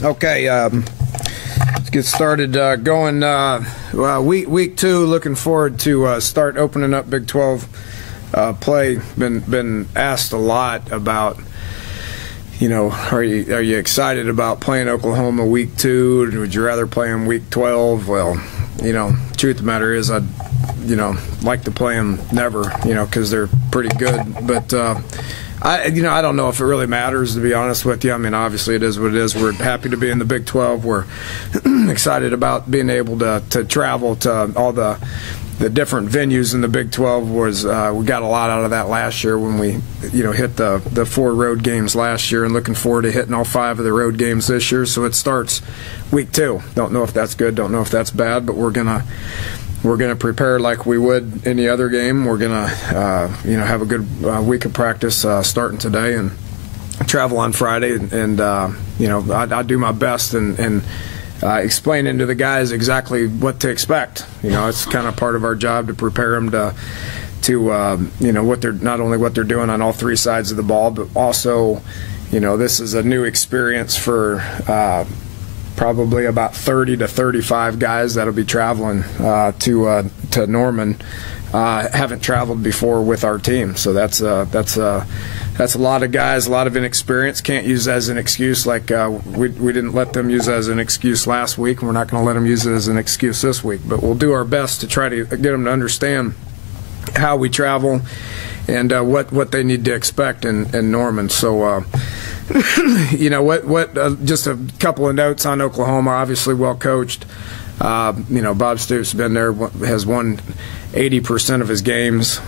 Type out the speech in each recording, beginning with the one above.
Okay, let's get started going. Week 2, looking forward to start opening up Big 12 play. Been asked a lot about, are you excited about playing Oklahoma Week 2? Or would you rather play them Week 12? Well, truth of the matter is I'd, like to play them never, because they're pretty good. But I don't know if it really matters, to be honest with you. I mean, obviously it is what it is. We're happy to be in the Big 12. We're excited about being able to travel to all the different venues in the Big 12. We got a lot out of that last year when we hit the 4 road games last year, and looking forward to hitting all 5 of the road games this year. So it starts Week 2. Don't know if that's good, don't know if that's bad, but we're gonna prepare like we would any other game. We're gonna have a good week of practice starting today and travel on Friday, and I do my best and explaining to the guys exactly what to expect. It's kind of part of our job to prepare them to what they're, not only what they're doing on all 3 sides of the ball, but also this is a new experience for probably about 30 to 35 guys that'll be traveling to Norman. Haven't traveled before with our team, so that's a lot of guys, a lot of inexperience. Can't use as an excuse, like we didn't let them use as an excuse last week, and we're not going to let them use it as an excuse this week. But we'll do our best to try to get them to understand how we travel and what they need to expect in Norman. So just a couple of notes on Oklahoma. Obviously well coached. Bob Stoops been there, has won 80% of his games.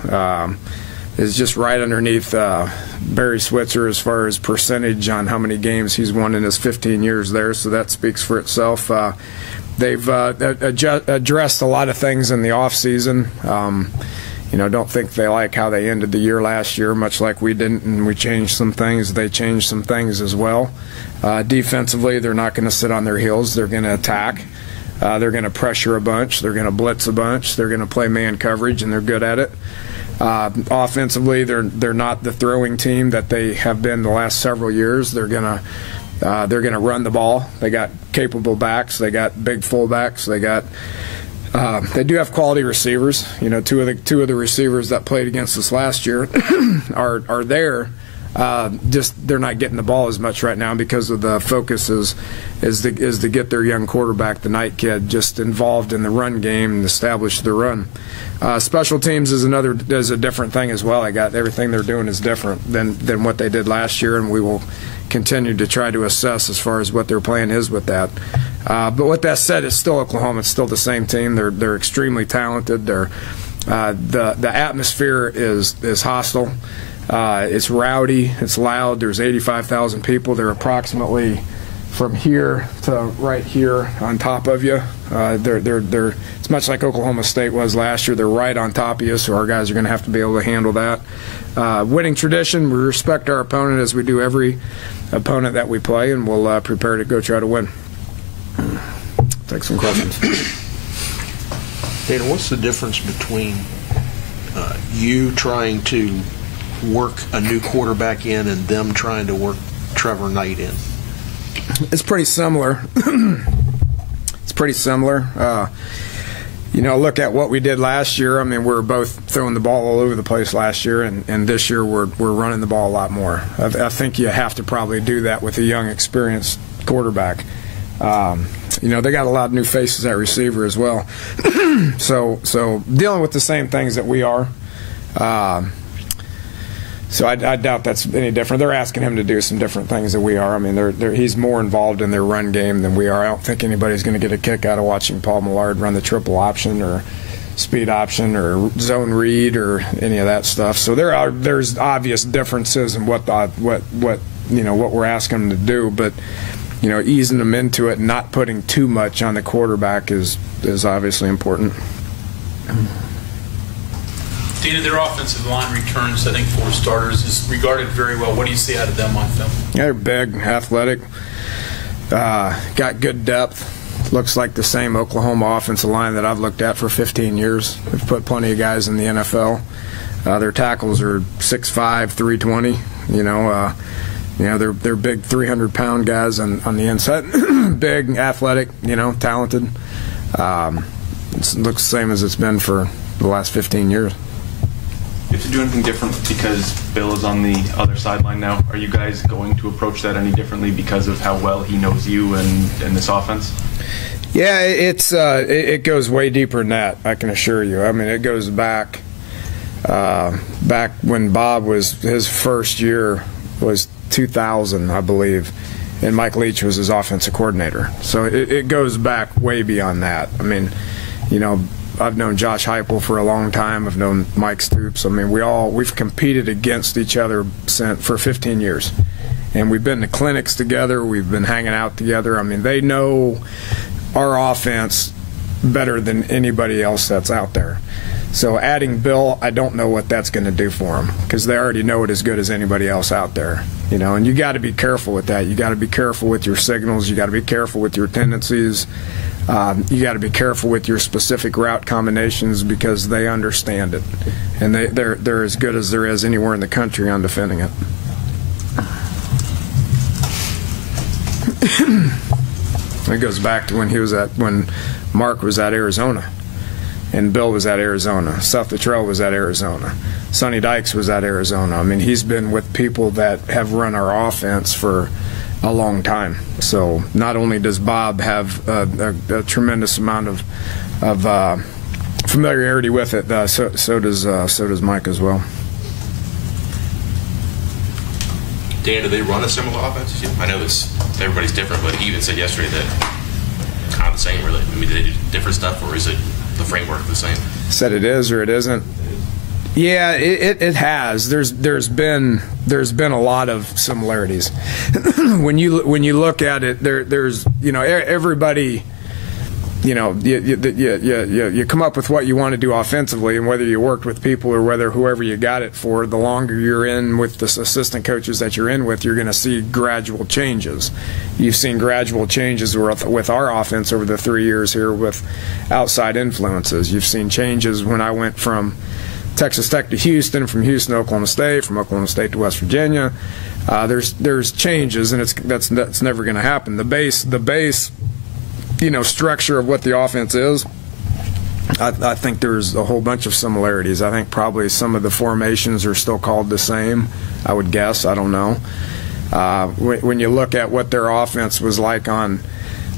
Is just right underneath Barry Switzer as far as percentage on how many games he's won in his 15 years there, so that speaks for itself. They've addressed a lot of things in the offseason. Don't think they like how they ended the year last year, much like we didn't, and we changed some things. They changed some things as well. Defensively, they're not going to sit on their heels. They're going to attack. They're going to pressure a bunch. They're going to blitz a bunch. They're going to play man coverage, and they're good at it. Offensively, they're not the throwing team that they have been the last several years. They're gonna run the ball. They got capable backs. They got big fullbacks. They do have quality receivers. Two of the receivers that played against us last year are there. Just they're not getting the ball as much right now because of the focus is to get their young quarterback, the Knight kid, just involved in the run game and establish the run. Special teams is a different thing as well. Everything they're doing is different than what they did last year, and we will continue to try to assess as far as what their plan is with that. But with that said, it's still Oklahoma. It's still the same team. They're extremely talented. The atmosphere is hostile. It's rowdy. It's loud. There's 85,000 people. They're approximately from here to right here on top of you. It's much like Oklahoma State was last year. They're right on top of you, so our guys are going to have to be able to handle that. Winning tradition, we respect our opponent as we do every opponent that we play, and we'll prepare to go try to win. Take some questions. Dana, what's the difference between you trying to work a new quarterback in and them trying to work Trevor Knight in? It's pretty similar. It's pretty similar. Look at what we did last year. I mean, we were both throwing the ball all over the place last year, and this year we're running the ball a lot more. I think you have to probably do that with a young, experienced quarterback. They got a lot of new faces at receiver as well. So dealing with the same things that we are. So I doubt that's any different. They're asking him to do some different things than we are. I mean, he's more involved in their run game than we are. I don't think anybody's going to get a kick out of watching Paul Millard run the triple option or speed option or zone read or any of that stuff. So there's obvious differences in what we're asking them to do, but easing them into it and not putting too much on the quarterback is obviously important. Dana, their offensive line returns, I think, 4 starters, is regarded very well. What do you see out of them on film? Yeah, they're big, athletic, got good depth. Looks like the same Oklahoma offensive line that I've looked at for 15 years. They've put plenty of guys in the NFL. Their tackles are 6'5", 320. they're big 300-pound guys on the inside, big, athletic, talented. It looks the same as it's been for the last 15 years. You have to do anything different because Bill is on the other sideline now? Are you guys going to approach that any differently because of how well he knows you and this offense? Yeah, it goes way deeper than that, I can assure you. I mean, it goes back when Bob his first year was 2000, I believe, and Mike Leach was his offensive coordinator. So it goes back way beyond that. I mean, I've known Josh Heupel for a long time. I've known Mike Stoops. I mean, we've competed against each other for 15 years, and we've been to clinics together. We've been hanging out together. I mean, they know our offense better than anybody else that's out there. So adding Bill, I don't know what that's going to do for them because they already know it as good as anybody else out there. And you got to be careful with that. You got to be careful with your signals. You got to be careful with your tendencies. You got to be careful with your specific route combinations because they understand it, and they're as good as there is anywhere in the country on defending it. It goes back to when Mark was at Arizona, and Bill was at Arizona. Seth Luttrell was at Arizona. Sonny Dykes was at Arizona. I mean, he's been with people that have run our offense for a long time. So not only does Bob have a tremendous amount of familiarity with it, so does Mike as well. Dan, do they run a similar offense? I know everybody's different, but he even said yesterday that it's kind of the same, really. I mean, do they do different stuff, or is it the framework the same? Said it is or it isn't. Yeah, it has. There's been a lot of similarities. when you look at it, there's everybody. You come up with what you want to do offensively, and whether you worked with people or whoever you got it for, the longer you're in with the assistant coaches that you're in with, you're going to see gradual changes. You've seen gradual changes with our offense over the 3 years here with outside influences. You've seen changes when I went from Texas Tech to Houston, from Houston to Oklahoma State, from Oklahoma State to West Virginia. There's changes, and that's never going to happen. The base structure of what the offense is, I think there's a whole bunch of similarities. I think probably some of the formations are still called the same, I would guess. I don't know. When you look at what their offense was like on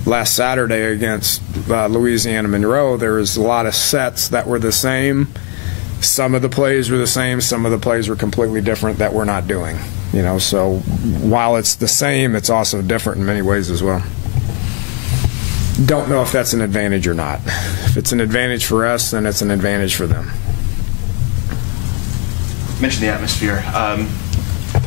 last Saturday against Louisiana Monroe, there was a lot of sets that were the same. Some of the plays were the same. Some of the plays were completely different that we're not doing. So while it's the same, it's also different in many ways as well. Don't know if that's an advantage or not. If it's an advantage for us, then it's an advantage for them. You mentioned the atmosphere. I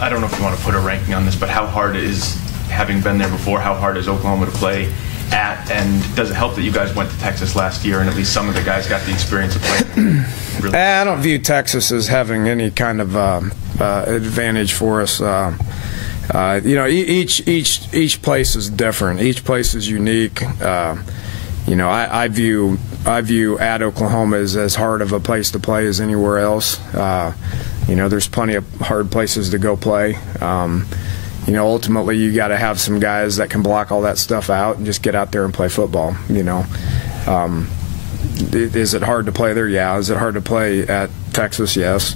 don't know if you want to put a ranking on this, but how hard is, having been there before, how hard is Oklahoma to play at? And does it help that you guys went to Texas last year and at least some of the guys got the experience of playing? Really? I don't view Texas as having any kind of advantage for us. Each place is different. Each place is unique. I view at Oklahoma as hard of a place to play as anywhere else. There's plenty of hard places to go play. Ultimately you got to have some guys that can block all that stuff out and just get out there and play football. Is it hard to play there? Yeah. Is it hard to play at Texas? Yes.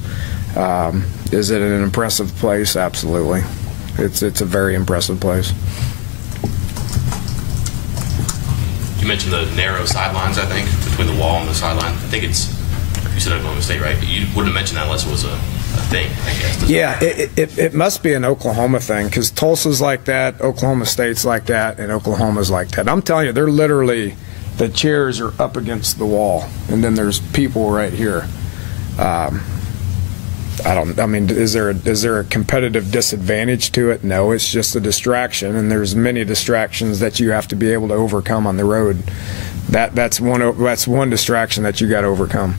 Is it an impressive place? Absolutely. It's a very impressive place. You mentioned the narrow sidelines, I think, between the wall and the sideline. I think you said Oklahoma State, right? You wouldn't have mentioned that unless it was a thing, I guess. Yeah, it must be an Oklahoma thing because Tulsa's like that, Oklahoma State's like that, and Oklahoma's like that. I'm telling you, they're literally, the chairs are up against the wall, and then there's people right here. Is there a competitive disadvantage to it? No, it's just a distraction, and there's many distractions that you have to be able to overcome on the road. That's one distraction that you got to overcome.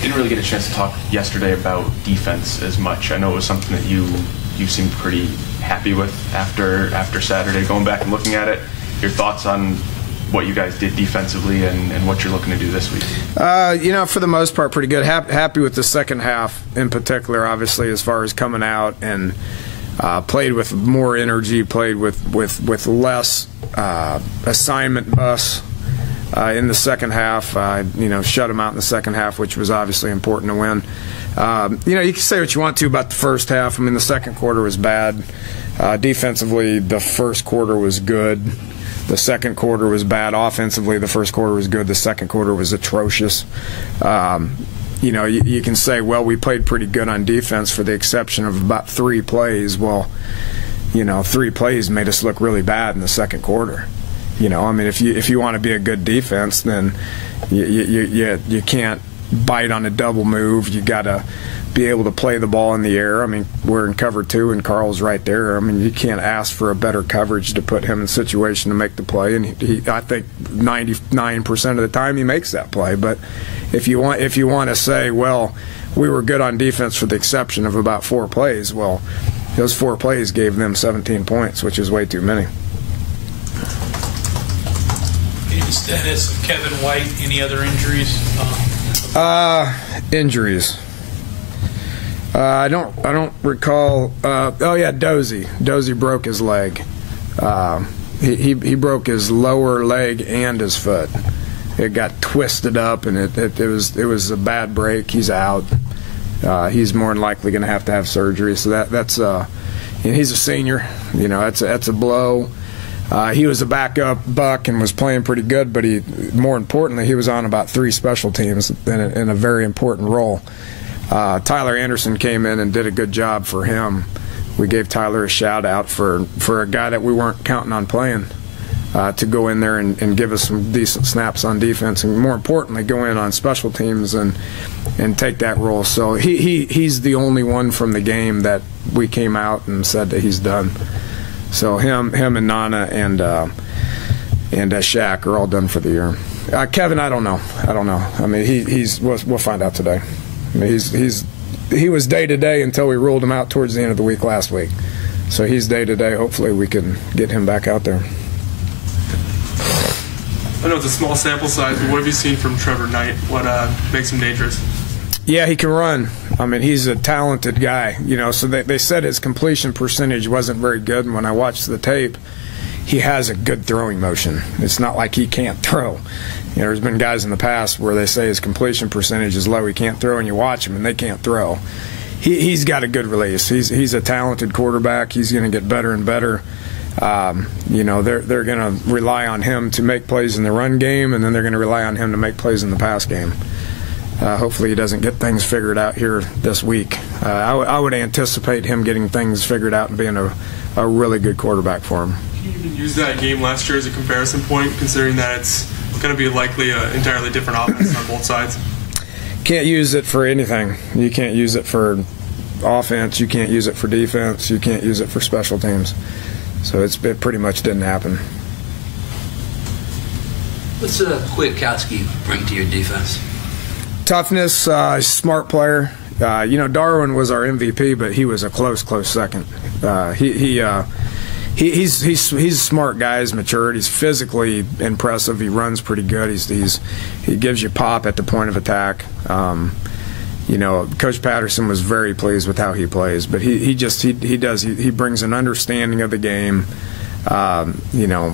Didn't really get a chance to talk yesterday about defense as much. I know it was something that you seemed pretty happy with after Saturday. Going back and looking at it, your thoughts on what you guys did defensively and what you're looking to do this week? For the most part, pretty good. Happy with the second half in particular, obviously, as far as coming out and played with more energy, played with less assignment bus in the second half. Shut them out in the second half, which was obviously important to win. You can say what you want to about the first half. I mean, the second quarter was bad. Defensively, the first quarter was good. The second quarter was bad. Offensively, the first quarter was good. The second quarter was atrocious. You can say, well, we played pretty good on defense for the exception of about 3 plays. Well, 3 plays made us look really bad in the second quarter. If you want to be a good defense, then you can't bite on a double move. You got to be able to play the ball in the air. I mean, we're in cover 2 and Carl's right there. I mean, you can't ask for a better coverage to put him in a situation to make the play, and I think 99% of the time he makes that play. But if you want to say, well, we were good on defense for the exception of about 4 plays, well, those 4 plays gave them 17 points, which is way too many. Any status of Kevin White? Any other injuries? Injuries. I don't recall. Dozie. Dozie broke his leg. He broke his lower leg and his foot. It got twisted up, and it was a bad break. He's out. He's more than likely going to have surgery. So that's and he's a senior. That's a blow. He was a backup buck and was playing pretty good, but more importantly, he was on about 3 special teams in a very important role. Tyler Anderson came in and did a good job for him. We gave Tyler a shout out for a guy that we weren't counting on playing to go in there and give us some decent snaps on defense, and more importantly, go in on special teams and take that role. So he's the only one from the game that we came out and said that he's done. So him and Nana and Shaq are all done for the year. Kevin, I don't know. I mean, we'll find out today. I mean, he was day to day until we ruled him out towards the end of the week last week. So he's day to day. Hopefully we can get him back out there. I know it's a small sample size, but what have you seen from Trevor Knight? What makes him dangerous? Yeah, he can run. I mean, he's a talented guy. So they said his completion percentage wasn't very good, and when I watched the tape, he has a good throwing motion. It's not like he can't throw. There's been guys in the past where they say his completion percentage is low, he can't throw, and you watch him and they can't throw. He's got a good release. He's a talented quarterback. He's going to get better and better. They're going to rely on him to make plays in the run game, and then they're going to rely on him to make plays in the pass game. Hopefully he doesn't get things figured out here this week. I would anticipate him getting things figured out and being a really good quarterback for him. Can you even use that game last year as a comparison point, considering that it's going to be likely an entirely different offense on both sides? Can't use it for anything. You can't use it for offense. You can't use it for defense. You can't use it for special teams. So it pretty much didn't happen. What's Kwiatkowski bring to your defense? Toughness, smart player. Darwin was our MVP, but he was a close second. He's a smart guy. He's matured. He's physically impressive. He runs pretty good. He gives you pop at the point of attack. Coach Patterson was very pleased with how he plays, but he brings an understanding of the game,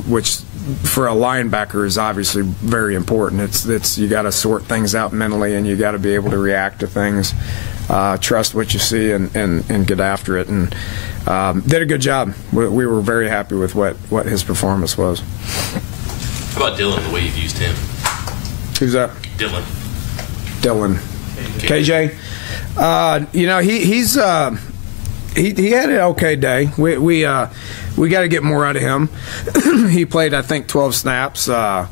which for a linebacker is obviously very important. It's you got to sort things out mentally, and you got to be able to react to things, trust what you see, and get after it. And did a good job. We were very happy with what his performance was. How about Dylan, the way you've used him? Who's that? Dylan. KJ. He had an okay day. We got to get more out of him. He played, I think, 12 snaps. We're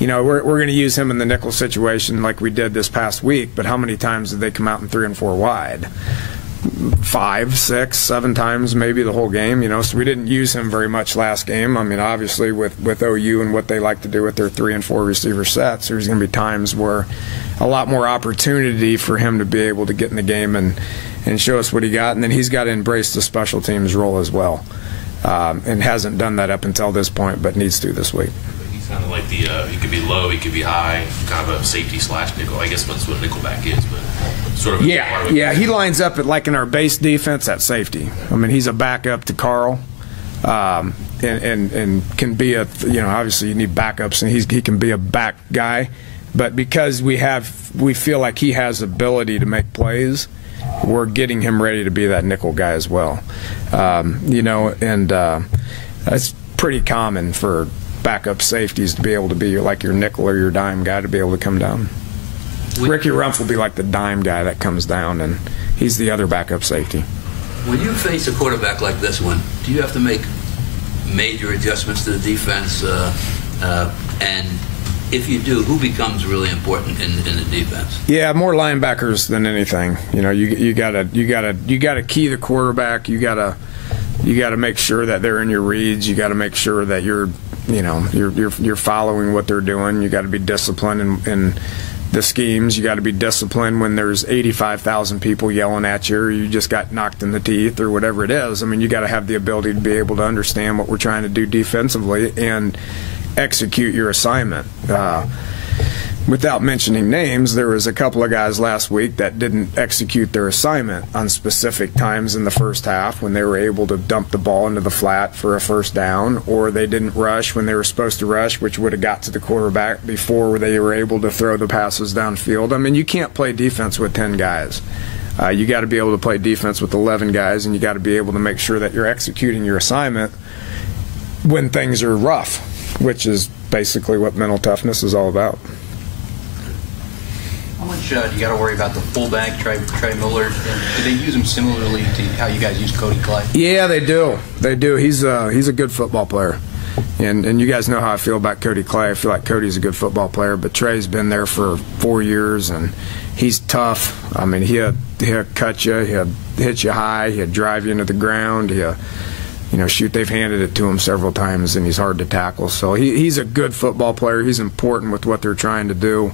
going to use him in the nickel situation like we did this past week, but how many times did they come out in 3 and 4 wide? 5, 6, 7 times maybe the whole game, so we didn't use him very much last game. I mean, obviously with OU and what they like to do with their 3 and 4 receiver sets, there's going to be times where a lot more opportunity for him to be able to get in the game and show us what he got, and then he's got to embrace the special teams role as well, and hasn't done that up until this point, but needs to this week. He's Kind of like he could be low, he could be high, kind of a safety slash nickel. I guess that's what nickelback is, but sort of. Yeah. He lines up at, like in our base defense, at safety. I mean, he's a backup to Carl, and can be a, obviously you need backups, and he can be a back guy, but because we feel like he has ability to make plays, we're getting him ready to be that nickel guy as well. That's pretty common for backup safeties to be able to be like your nickel or your dime guy to be able to come down. Ricky Rumpf will be like the dime guy that comes down, and he's the other backup safety. When you face a quarterback like this one, do you have to make major adjustments to the defense? And if you do, who becomes really important in the defense? Yeah, more linebackers than anything. You gotta key the quarterback. You gotta make sure that they're in your reads. You gotta make sure that you're following what they're doing. You got to be disciplined in the schemes. You got to be disciplined when there's 85,000 people yelling at you, or you just got knocked in the teeth, or whatever it is. I mean, you got to have the ability to be able to understand what we're trying to do defensively and execute your assignment. Without mentioning names, there was a couple of guys last week that didn't execute their assignment on specific times in the first half when they were able to dump the ball into the flat for a first down, or they didn't rush when they were supposed to rush, which would have got to the quarterback before they were able to throw the passes downfield. I mean, you can't play defense with 10 guys. You got to be able to play defense with 11 guys, and you got to be able to make sure that you're executing your assignment when things are rough, which is basically what mental toughness is all about. How much do you got to worry about the fullback, Trey Miller? Do they use him similarly to how you guys use Cody Clay? Yeah, they do. They do. He's a good football player. And you guys know how I feel about Cody Clay. I feel like Cody's a good football player, but Trey's been there for 4 years, and he's tough. I mean, he'll cut you, he'll hit you high, he'll drive you into the ground, he'll shoot. They've handed it to him several times, and he's hard to tackle. So he's a good football player. He's important with what they're trying to do.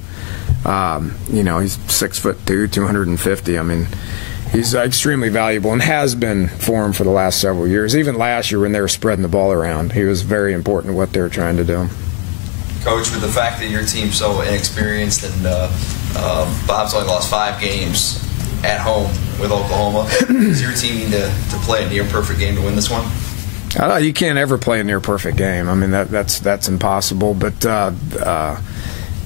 He's 6'2", 250. I mean, he's extremely valuable and has been for him for the last several years. Even last year when they were spreading the ball around, he was very important to what they were trying to do. Coach, with the fact that your team's so inexperienced and Bob's only lost 5 games at home with Oklahoma, does your team need to play a near-perfect game to win this one? You can't ever play a near-perfect game. I mean, that's impossible. But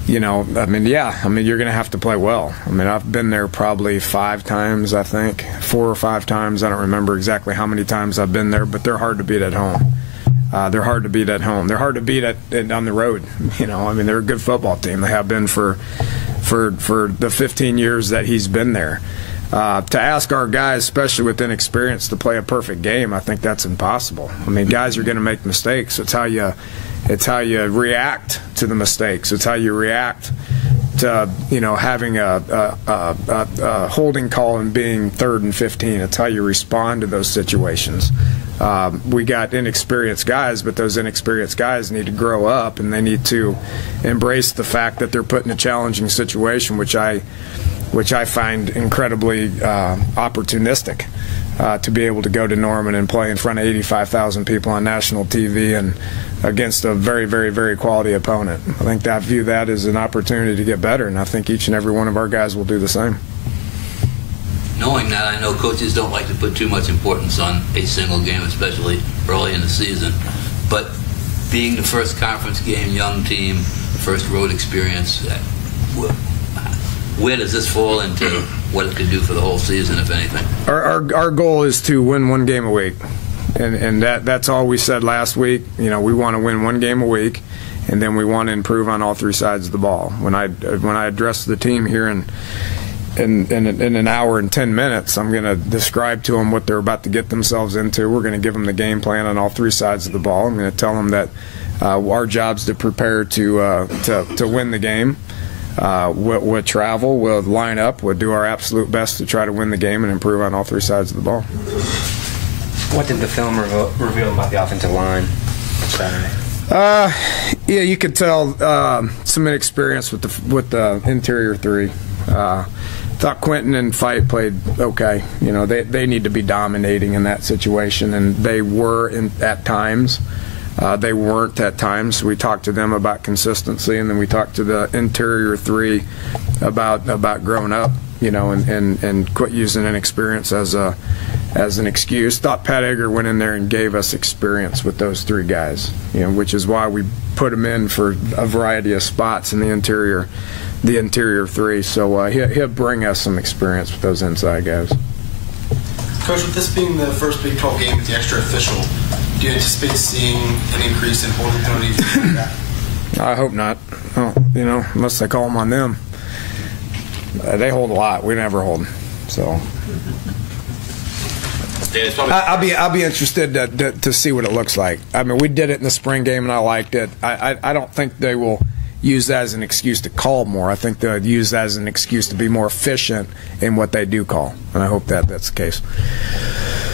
you're going to have to play well. I mean, I've been there probably 5 times, I think, 4 or 5 times. I don't remember exactly how many times I've been there, but they're hard to beat at home. They're hard to beat at home. They're hard to beat on the road. They're a good football team. They have been for the 15 years that he's been there. To ask our guys, especially with inexperience, to play a perfect game, I think that's impossible. I mean, guys are going to make mistakes. It's how you react to the mistakes. It's how you react to having a holding call and being 3rd and 15. It's how you respond to those situations. We got inexperienced guys, but those inexperienced guys need to grow up, and they need to embrace the fact that they're put in a challenging situation, which I find incredibly opportunistic, to be able to go to Norman and play in front of 85,000 people on national TV and against a very, very, very quality opponent. I think I view that as an opportunity to get better, and I think each and every one of our guys will do the same. Knowing that, I know coaches don't like to put too much importance on a single game, especially early in the season. But being the first conference game, young team, first road experience, where does this fall into what it could do for the whole season, if anything? Our goal is to win 1 game a week, and that's all we said last week. We want to win 1 game a week, and then we want to improve on all 3 sides of the ball. When I address the team here in an hour and 10 minutes, I'm going to describe to them what they're about to get themselves into. We're going to give them the game plan on all 3 sides of the ball. I'm going to tell them that our job's to prepare to win the game. We'll travel, we'll line up, we'll do our absolute best to try to win the game and improve on all 3 sides of the ball. What did the film reveal about the offensive line on Saturday? Yeah, you could tell some inexperience with the interior 3. Thought Quentin and Fight played okay. They need to be dominating in that situation, and they were at times. They weren't at times. We talked to them about consistency, and then we talked to the interior three about growing up, and quit using inexperience as an excuse. Thought Pat Egger went in there and gave us experience with those three guys, which is why we put them in for a variety of spots in the interior three. So he'll bring us some experience with those inside guys. Coach, with this being the first Big 12 game with the extra official, do you anticipate seeing an increase in holding penalties? I hope not. Oh, unless they call them on them. They hold a lot. We never hold them. So I'll be interested to see what it looks like. I mean, we did it in the spring game, and I liked it. I don't think they will use that as an excuse to call more. I think they'll use that as an excuse to be more efficient in what they do call, and I hope that's the case.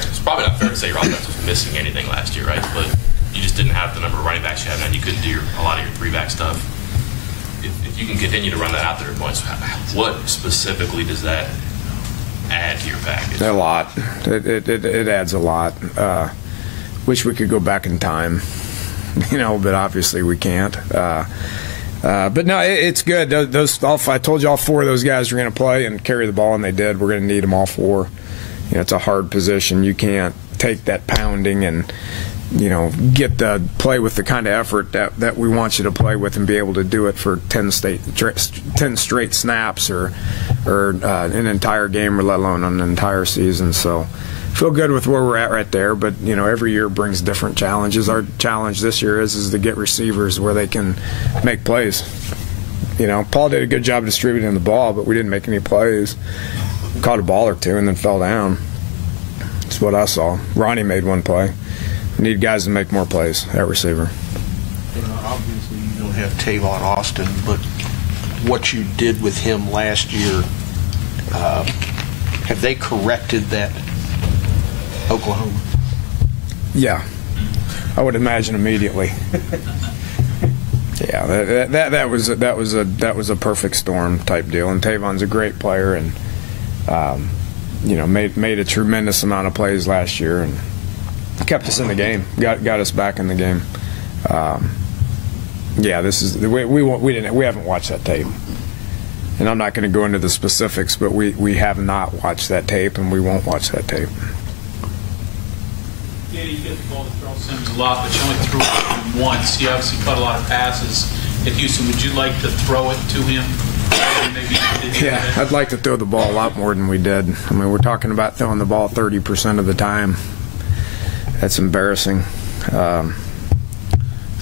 It's probably not fair to say your offense was missing anything last year, right? But you just didn't have the number of running backs you had, and you couldn't do a lot of your three-back stuff. If you can continue to run that out there at points, what specifically does that add to your package? A lot. It adds a lot. Wish we could go back in time, but obviously we can't. But no, it's good. I told you all four of those guys were going to play and carry the ball, and they did. We're going to need them all four. It's a hard position. You can't take that pounding and get the play with the kind of effort that we want you to play with and be able to do it for 10 straight snaps or an entire game, or let alone an entire season. So feel good with where we're at right there, but every year brings different challenges. Our challenge this year is to get receivers where they can make plays. Paul did a good job distributing the ball, but we didn't make any plays. Caught a ball or two and then fell down. That's what I saw. Ronnie made one play. We need guys to make more plays at receiver. Obviously you don't have Tavon Austin, but what you did with him last year, have they corrected that Oklahoma? Yeah, I would imagine immediately. Yeah, that was a perfect storm type deal. And Tavon's a great player, and made a tremendous amount of plays last year, and kept us in the game. Got us back in the game. We haven't watched that tape, and I'm not going to go into the specifics, but we have not watched that tape, and we won't watch that tape. Yeah, you get the ball to throw Sims a lot, but you only threw it once. You obviously caught a lot of passes at Houston. Would you like to throw it to him? Yeah, I'd like to throw the ball a lot more than we did. I mean, we're talking about throwing the ball 30% of the time. That's embarrassing. So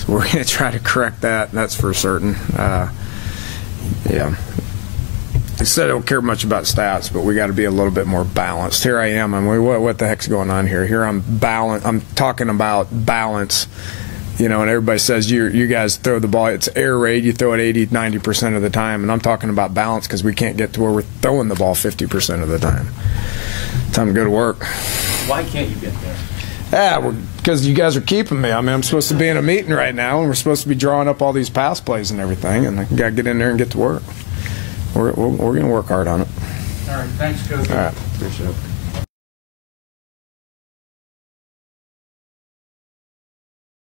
we're going to try to correct that, that's for certain. Yeah. I said I don't care much about stats, but we got to be a little bit more balanced. Here I am. I mean, what the heck's going on here? Here I'm balanced. I'm talking about balance. And everybody says you guys throw the ball, it's air raid, you throw it 80-90% of the time, and I'm talking about balance because we can't get to where we're throwing the ball 50% of the time. Time to go to work. Why can't you get there? Because you guys are keeping me. I mean, I'm supposed to be in a meeting right now, and we're supposed to be drawing up all these pass plays and everything, and I got to get in there and get to work. We're going to work hard on it. All right, thanks, Coach. All right, appreciate it.